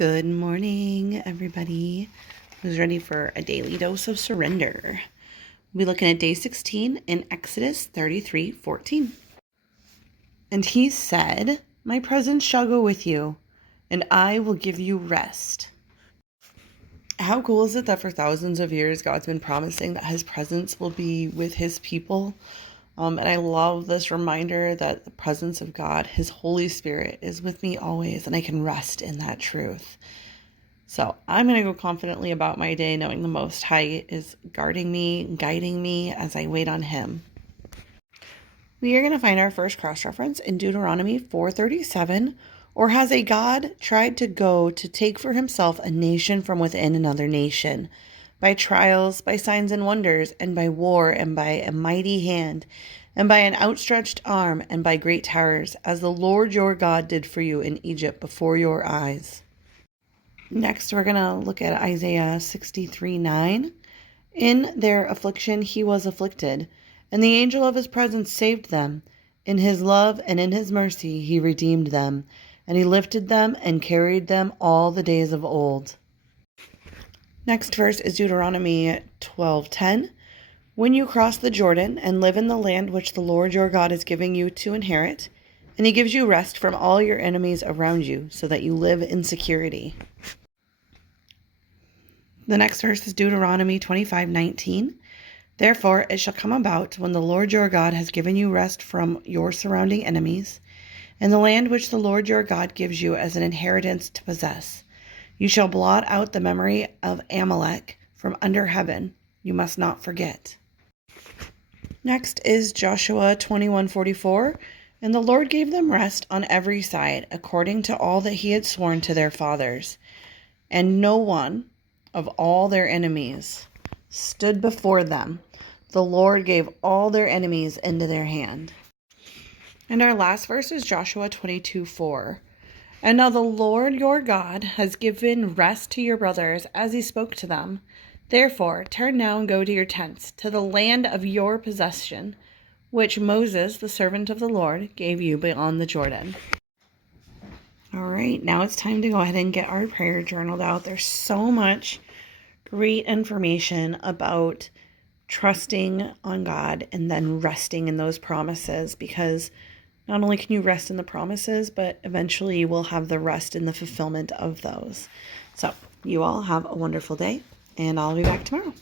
Good morning, everybody who's ready for a daily dose of surrender. We'll be looking at day 16 in Exodus 33:14. And he said, "My presence shall go with you, and I will give you rest." How cool is it that for thousands of years, God's been promising that his presence will be with his people? And I love this reminder that the presence of God, his Holy Spirit, is with me always, and I can rest in that truth. So I'm going to go confidently about my day, knowing the Most High is guarding me, guiding me as I wait on him. We are going to find our first cross-reference in Deuteronomy 4:37. Or has a God tried to go to take for himself a nation from within another nation, by trials, by signs and wonders, and by war, and by a mighty hand, and by an outstretched arm, and by great terrors, as the Lord your God did for you in Egypt before your eyes? Next, we're going to look at Isaiah 63:9. In their affliction he was afflicted, and the angel of his presence saved them. In his love and in his mercy he redeemed them, and he lifted them and carried them all the days of old. Next verse is Deuteronomy 12:10. When you cross the Jordan and live in the land which the Lord your God is giving you to inherit, and he gives you rest from all your enemies around you, so that you live in security. The next verse is Deuteronomy 25:19. Therefore it shall come about, when the Lord your God has given you rest from your surrounding enemies, in the land which the Lord your God gives you as an inheritance to possess, you shall blot out the memory of Amalek from under heaven. You must not forget. Next is Joshua 21:44. And the Lord gave them rest on every side, according to all that he had sworn to their fathers. And no one of all their enemies stood before them. The Lord gave all their enemies into their hand. And our last verse is Joshua 22:4. And now the Lord your God has given rest to your brothers as he spoke to them. Therefore, turn now and go to your tents, to the land of your possession, which Moses, the servant of the Lord, gave you beyond the Jordan. All right, now it's time to go ahead and get our prayer journaled out. There's so much great information about trusting on God and then resting in those promises, because not only can you rest in the promises, but eventually you will have the rest in the fulfillment of those. So you all have a wonderful day, and I'll be back tomorrow.